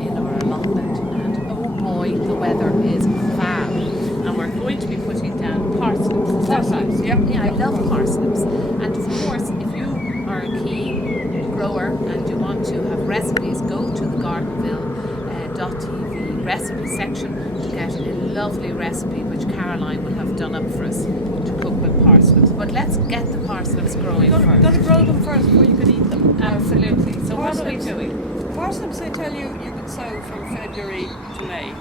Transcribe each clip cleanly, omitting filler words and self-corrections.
in our allotment, and oh boy, the weather is fab. And we're going to be putting down parsnips. Is that right? Yeah, I love parsnips. And of course, if you are a keen grower and you want to have recipes, go to the Gardenville.tv recipe section to get a lovely recipe which Caroline will have done up for us to cook with parsnips. But let's get the parsnips growing first. You've got to grow them first before you can eat them. Absolutely. So Parsnips, what are we doing? Parsnips, I tell you, you can sow from February to May.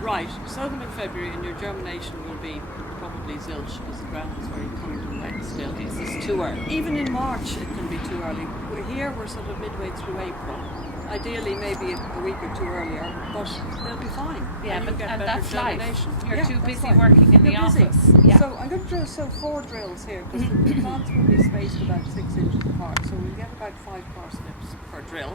Right, sow them in February and your germination will be probably zilch because the ground is very cold and wet still. This is too early. Even in March it can be too early. We're sort of midway through April. Ideally maybe a week or two earlier, but they'll be fine. Yeah, and and that's life. You're too busy life. working in the You're busy. office. Yeah. So I'm going to sow 4 drills here because the plants will be spaced about 6 inches apart. So we'll get about 5 parsnips per drill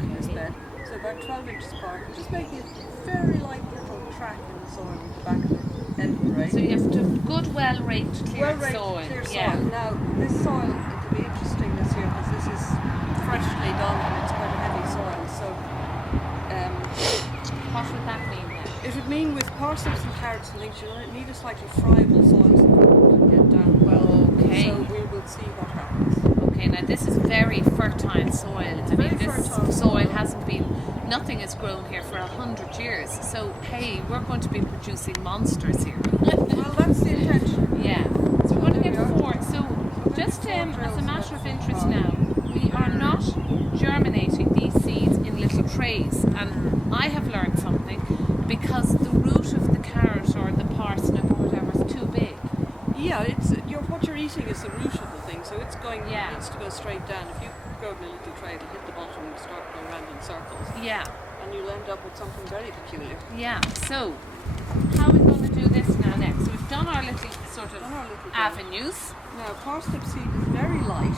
in this bed. So about 12 inches apart. Just making a very light little track in the soil at the back of the end of the rake. So you have to good, well-raked, clear soil. Clear soil. Yeah. Now this soil, it'll be interesting this year because this is freshly done and it's quite a heavy soil. So What would that mean then? it would mean with parsnips and carrots and things, you need a slightly friable soil so to get down well. Okay. So we will see what happens. Okay, now this is very fertile soil. This soil hasn't been, nothing has grown here for 100 years. So hey, we're going to be producing monsters here. Well, that's the intention. Yeah. So we're going to get 4. So just as a matter of interest now, we are not germinating these seeds in little trays, and I have learned something because the root of the carrot or the parsnip or whatever is too big. Yeah, what you're eating is the root of the thing, so it's going. Yeah. It needs to go straight down. If you grow it in a little tray, it'll hit the bottom and start going around in circles. Yeah. And you'll end up with something very peculiar. Yeah. So how are we going to do this now next? So we've done our little sort of avenues. Now, parsnip seed is very light.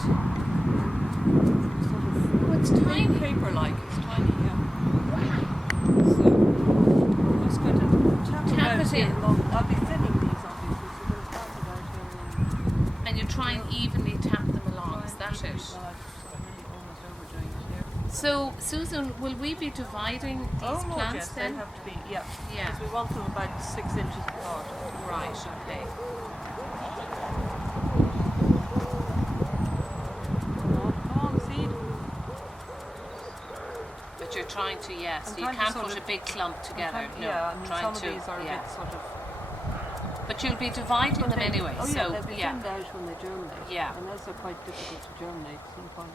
Oh, it's tiny. Paper-like. It's tiny, yeah. So I'm just going to tap it in. I'll be thinning these, obviously, so I'm going to tap it out here. And you try and evenly tap them along. Is that it? I'm really almost overdoing it here. So, Susan, will we be dividing these plants yes, then? they have to be, yeah. Yeah. Because we want them about 6 inches apart. Right, okay. Come on, seed. But you're trying to, yes. I'm You trying to can't sort put of- a big clump together. No, Yeah, and trying some to. of these are a bit sort of... But you'll be dividing them anyway. Oh yeah, so they'll be thinned out when they germinate. Yeah. And those are quite difficult to germinate at some point.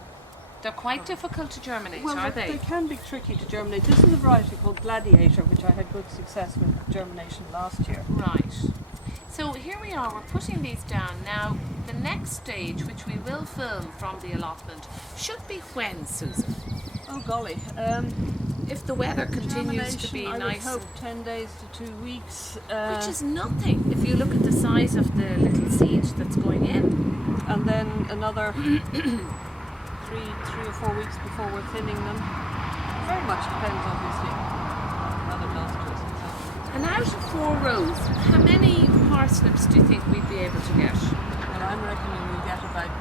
They're quite difficult to germinate, Well, are they they? can be tricky to germinate. This is a variety called Gladiator, which I had good success with germination last year. Right. So here we are, we're putting these down. Now, the next stage, which we will film from the allotment, should be when, Susan? Oh golly. If the weather continues to be I nice. would hope 10 days to 2 weeks. Which is nothing if you look at the size of the little seed that's going in. And then another 3 or 4 weeks before we're thinning them. Very much depends, obviously, on other nostrils. And out of 4 rows, how many parsnips do you think we'd be able to get? Well, I'm reckoning we'll get about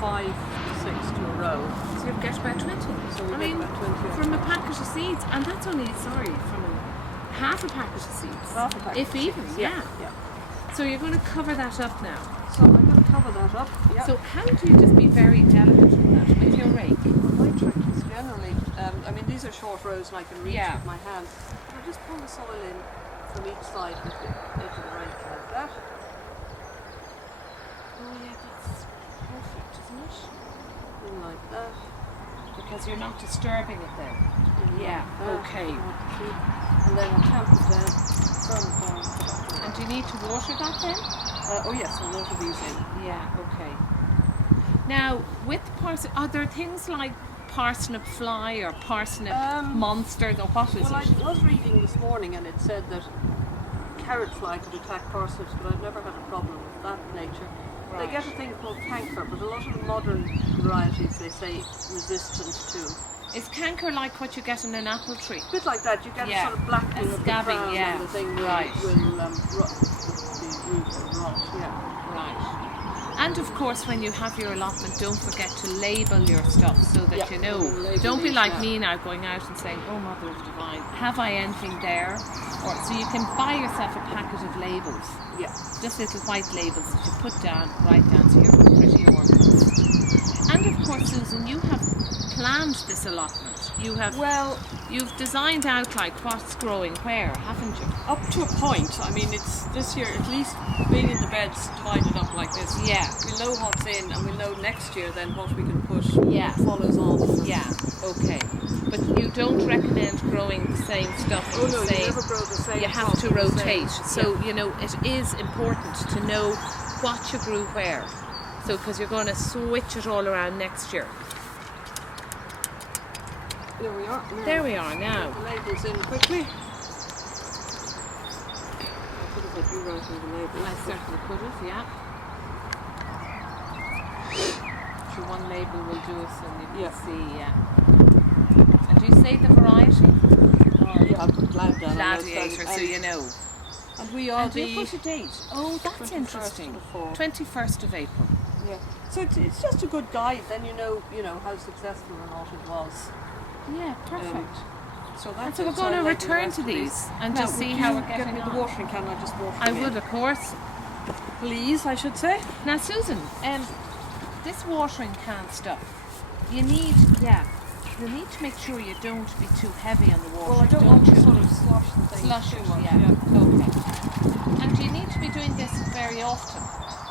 5 to 6 to a row. So you'll get about 20. So we I get mean, about 20 from a packet of seeds, and that's only, from half a packet of seeds. Half a packet if of even, seeds, yeah. yeah. So you're going to cover that up now. So I'm going to cover that up. Yeah. So how do you just be very delicate with that, with your rake? My trick is generally, I mean these are short rows and I can reach with my hand. I'll just pull the soil in from each side with the edge of the rake like that. Oh yeah, that's perfect, isn't it? And like that. Because you're not disturbing it then. And Yeah, like that. okay. And then I'll tamp it down, firm it down. And do you need to water that then? Oh yes, I'll water these in. Yeah, okay. Now, with parsnip, are there things like parsnip fly or parsnip monsters or what is Well, it? I was reading this morning and it said that carrot fly could attack parsnips, but I've never had a problem of that nature. Right. They get a thing called canker, but a lot of the modern varieties they say resistant to. Is canker like what you get in an apple tree? A bit like that, you get a sort of blackening of the scabbing, crown and the thing will Right. rot, the root will rot, yeah. Right. And of course, when you have your allotment, don't forget to label your stuff so that Yeah, you know. we'll label Don't be these like now. me now, going out and saying, "Oh, Mother of Divine, have I anything there?" Or so you can buy yourself a packet of labels, Yeah. just little white labels that you put down, write down so you're pretty organised. And of course, Susan, you have planned this allotment. Well, You've designed out like what's growing where, haven't you? up to a point. I mean, it's this year at least being in the beds tied up like this. Yeah. We know what's in, and we know next year then what we can put. Yeah. Follows on. Yeah, okay. But you don't recommend growing the same stuff in Oh the no, same. you never grow the same. You have crop to in the rotate. same- So, you know, it is important to know what you grew where. So, because you're going to switch it all around next year. There we are. There we are now. Get the labels in quickly. I could have had you writing the labels. I certainly could have, yeah. Sure, one label will do us and you can Yeah. see, yeah. And do you say the variety? Yeah, I put glad down. Gladiator, so you know. And we are And do you the put a date? Oh, that's 21st interesting. of the 4th. 21st of April. yeah. So it's just a good guide. Then you know how successful or not it was. Yeah, perfect. So And that's so we're it. going I to like the return rest to of these and Now, just see would how you we're get getting me on. the watering can. I just water I them would, in. of course. Please, I should say. Now, Susan, this watering can stuff, you need to make sure you don't be too heavy on the water. Well, I don't want you? to sort of slosh the thing Slush too it, much. yeah. Okay. And do you need to be doing this very often?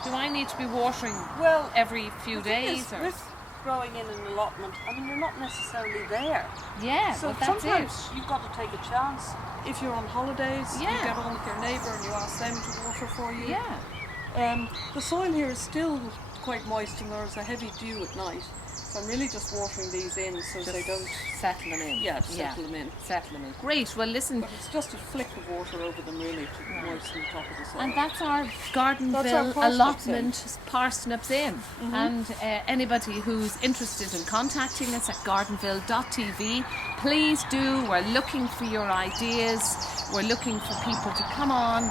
Do I need to be watering Well, every few the thing days? is, Or? with growing in an allotment, I mean, you're not necessarily there. Yeah, So well, that's sometimes it. you've got to take a chance. If you're on holidays, you Yeah. get on with your neighbour and you ask them to water for you. Yeah. The soil here is still quite moist and there's a heavy dew at night. So I'm really just watering these in so they don't settle them in. Yeah, to settle them in. Settle them in. Great. Well, listen, But it's just a flick of water over them really to moisten the top of the soil. and that's our Gardenville parsnips allotment parsnips in. And anybody who's interested in contacting us at gardenville.tv, please do. We're looking for your ideas. We're looking for people to come on,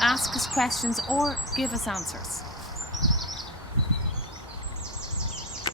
ask us questions or give us answers.